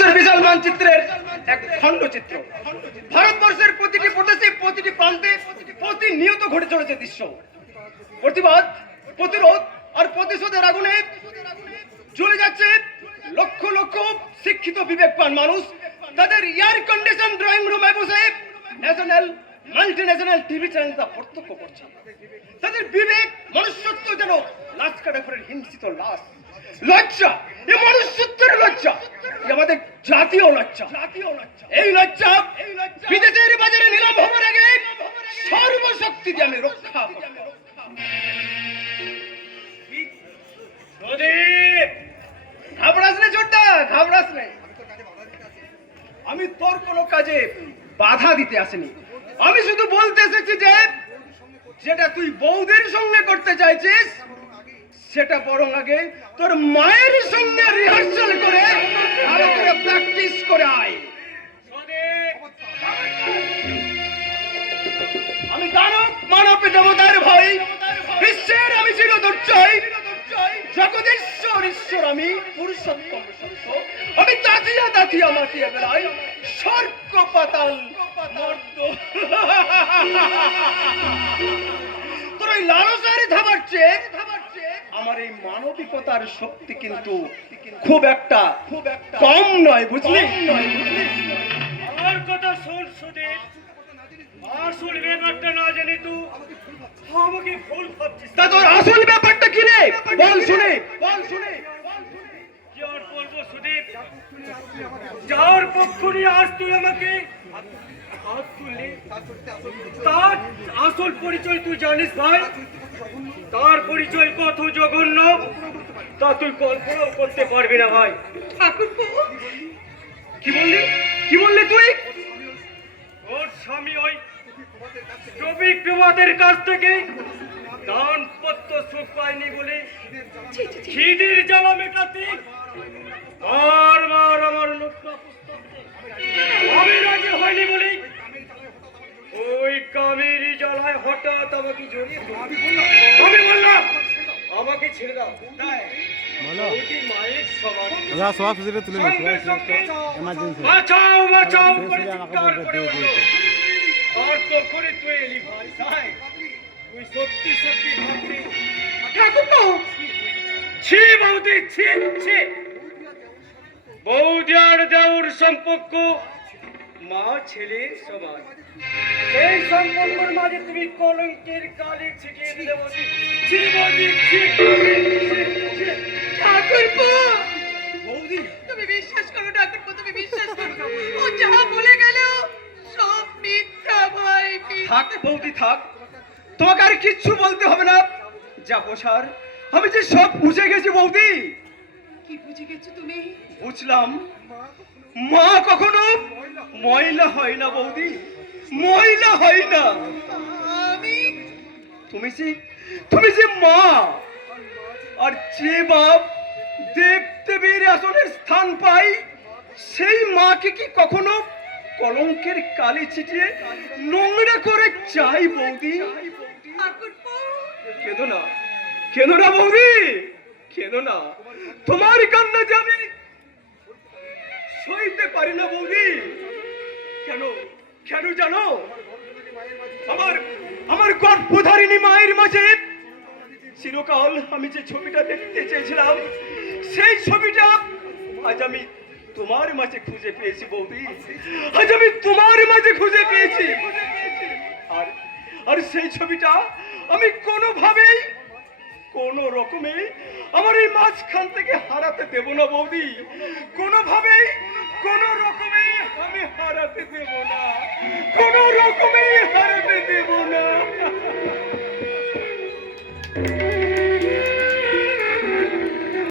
ভারতবর্ষের বিশাল মানচিত্রের এক খণ্ডচিত্র। ভারতবর্ষের প্রতিটি প্রদেশে, প্রতিটি প্রান্তে প্রতিনিয়ত ঘটে চলেছে দৃশ্য। প্রতিবাদ, প্রতিরোধ আর প্রতিশোধের আগুনে জ্বলে যাচ্ছে লক্ষ লক্ষ শিক্ষিত বিবেকবান মানুষ। তাদের এয়ার কন্ডিশন ড্রয়িং রুমে বসে ন্যাশনাল মাল্টিন্যাশনাল টিভি চ্যানেলটা প্রত্যক্ষ করছে। তাদের বিবেক, মনুষ্যত্ব যেন লাশ কাটাখড়ের হিংসিত লাশ। লজ্জা, এ মনুষ্যত্বের লজ্জা, আমাদের জাতীয় লজ্জা। এই লজ্জা বিদেশের বাজারে নিলাম হবার আগে সর্বশক্তি দিয়ে আমি রক্ষা করব। ঘাবড়াস নে ছোট্টা, ঘাবড়াস নে। আমি তোর কোনো কাজে বাধা দিতে আসিনি। আমি শুধু বলতে এসেছি যে যেটা তুই বৌদির সঙ্গে করতে চাইছিস সেটা বরং আগে তোর মায়ের সঙ্গে রিহার্সাল করে ভালো করে প্র্যাকটিস করে আয়। আমি দানব মানব দেবতার ভাই, বিশ্বের আমি চিরদুর্জয়, জগদীশ্বর ঈশ্বর আমি, পুরুষোত্তম সত্য আমি, তাতিয়া তাতিয়া মাতিয়া বেড়াই, স্বর্গ পাতাল মর্ত। তোর ওই লালসার ধাবার চেয়ে আমার এই মানবিকতার শক্তি কিন্তু খুব একটা কম নয়, বুঝলি? আমার কথা শোন সুদীপ, আসল ব্যাপারটা না জানি তো আমাকে ভুল ভাবছিস। তা তোর আসল ব্যাপারটা কি রে? বল শুনে, বল শুনে। কি আর বলবো সুদীপ, যার পক্ষ নিয়ে আজ তুই আমাকে হাত তুললি, তার আসল পরিচয় তুই জানিস ভাই? তার পরিচয় কত জঘন্য তা তুই কল্পনাও করতে পারবি না ভাই। কি বললি? কি বললি তুই? ওর স্বামী ওই রবি প্রভাতের কাছ থেকে দানপত্র সুখ পায়নি বলে খিদির জ্বালা মেটাতে বারবার আমার লোকটা আমি রাজি হয়নি বলে ওই কামেরই জ্বালায় হঠাৎ আমাকে জড়িয়ে আমি বললাম আমাকে ছেড়ে দাও। মায়ের সমান বাঁচাও বাঁচাও করে চিৎকার করে উঠল। আর তখনই তুই এলি ভাই। তাই তুই সত্যি সত্যি ভাবলি ঠাকুরপো, ছি বৌদি, ছি ছি। বৌদি আর দেওর সম্পর্ক মা ছেলে সমান। এই সম্পর্কের মাঝে তুমি কলঙ্কের কালি ছিটিয়ে দিলে বৌদি। ছি বৌদি, ছি। ঠাকুরপো, বৌদি, তুমি বিশ্বাস করো ঠাকুরপো, তুমি বিশ্বাস করো, ও যা বলে গেল সব মিথ্যা ভাই। থাক বৌদি থাক, তোমাকে আর কিচ্ছু বলতে হবে না। যা বসার আমি যে সব বুঝে গেছি বৌদি। কি বুঝে গেছো তুমি? বুঝলাম মা কখনো ময়লা হয় না বৌদি, ময়লা হয় না। আমি তুমি যে মা, আর যে বাপ দেব দেবীর আসনের স্থান পাই, সেই মাকে কি কখনো কলঙ্কের কালি ছিটিয়ে নোংরা করে চাই বৌদি? ঠাকুরপো, কেঁদো না, কেঁদো না বৌদি, কেঁদো না। তোমার কান্না যে আমি সইতে পারি না বৌদি। কেন কেন জানো? আমার গর্ভধারিণী মায়ের মাঝে চিরকাল আমি যে ছবিটা দেখতে চেয়েছিলাম, সেই ছবিটা আজ আমি তোমার মাঝে খুঁজে পেয়েছি বৌদি। আজ আমি তোমার মাঝে খুঁজে পেয়েছি। আর সেই ছবিটা আমি কোনোভাবেই, কোনো রকমে আমার এই মাঝখান থেকে হারাতে দেব না বৌদি। কোনোভাবেই, কোনো রকমেই আমি হারাতে দেব না, কোনো রকমেই